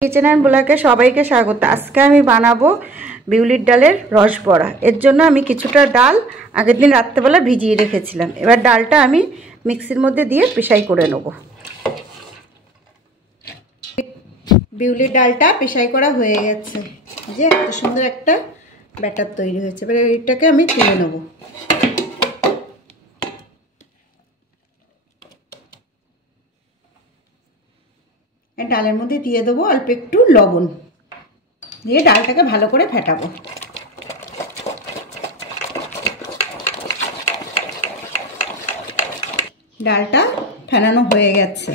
Kitchen and ব্লগে সবাইকে স্বাগত। আজকে আমি বানাবো বিউলির ডালের রস বড়া। এর জন্য আমি কিছুটা ডাল আগের দিন রাত্রেবেলা ভিজিয়ে রেখেছিলাম। এবার ডালটা আমি মিক্সির মধ্যে দিয়ে পেশাই করে নেব। বিউলির ডালটা পেশাই করা হয়ে গেছে, যে এত সুন্দর একটা ব্যাটার তৈরি হয়েছে। এবার এইটাকে আমি তুলে নেব। ডালের মধ্যে দিয়ে দেবো অল্প একটু লবণ, দিয়ে ডালটাকে ভালো করে ফেটাবো। ডালটা ফেটানো হয়ে গেছে।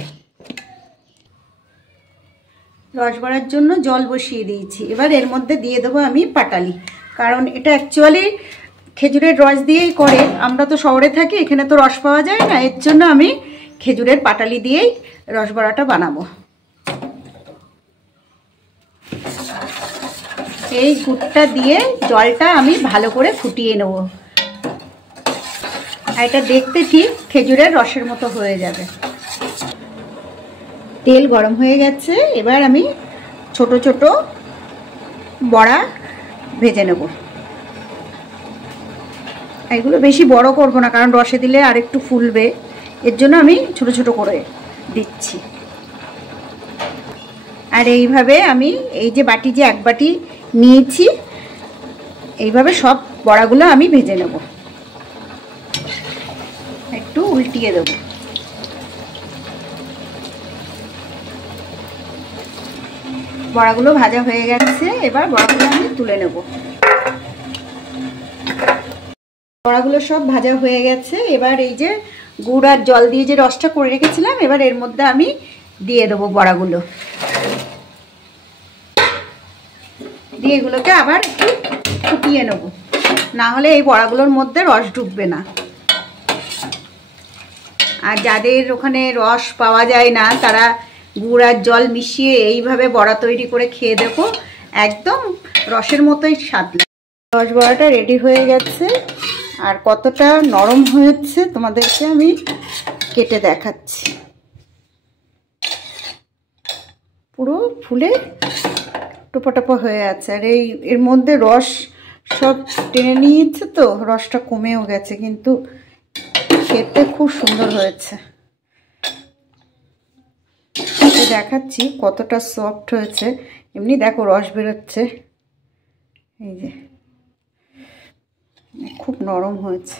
রস বড়ার জন্য জল বসিয়ে দিয়েছি। এবার এর মধ্যে দিয়ে দেবো আমি পাটালি, কারণ এটা অ্যাকচুয়ালি খেজুরের রস দিয়েই করে। আমরা তো শহরে থাকি, এখানে তো রস পাওয়া যায় না, এর জন্য আমি খেজুরের পাটালি দিয়েই রস বড়াটা বানাবো। এই গুড়টা দিয়ে জলটা আমি ভালো করে ফুটিয়ে নেব। আর এটা দেখতে ঠিক খেজুরের রসের মতো হয়ে যাবে। তেল গরম হয়ে গেছে, এবার আমি ছোট ছোট বড়া ভেজে নেব। এগুলো বেশি বড় করব না, কারণ রসে দিলে আর একটু ফুলবে, এর জন্য আমি ছোট ছোট করে দিচ্ছি। আর এইভাবে আমি এই যে বাটি, যে এক বাটি নিয়েছি, এইভাবে সব বড়াগুলো আমি ভেজে নেব। একটু উল্টিয়ে দেব। বড়াগুলো ভাজা হয়ে গেছে, এবার বড়াগুলো আমি তুলে নেব। বড়াগুলো সব ভাজা হয়ে গেছে। এবার এই যে গুড় আর জল দিয়ে যে রসটা করে রেখেছিলাম, এবার এর মধ্যে আমি দিয়ে দেবো বড়াগুলো। দিয়ে এগুলোকে আবার একটু ফুটিয়ে নেব, না হলে এই বড়াগুলোর মধ্যে রস ঢুকবে না। আর যাদের ওখানে রস পাওয়া যায় না, তারা গুড় আর জল মিশিয়ে এইভাবে বড়া তৈরি করে খেয়ে দেখো, একদম রসের মতোই স্বাদ লাগে। রস বড়াটা রেডি হয়ে গেছে, আর কতটা নরম হয়েছে তোমাদেরকে আমি কেটে দেখাচ্ছি। পুরো ফুলে টোপা টোপা হয়ে আছে। আর এর মধ্যে রস সব টেনে নিয়েছে, তো রসটা কমেও গেছে, কিন্তু খেতে খুব সুন্দর হয়েছে। দেখাচ্ছি কতটা সফট হয়েছে। এমনি দেখো রস বেরোচ্ছে, এই যে খুব নরম হয়েছে।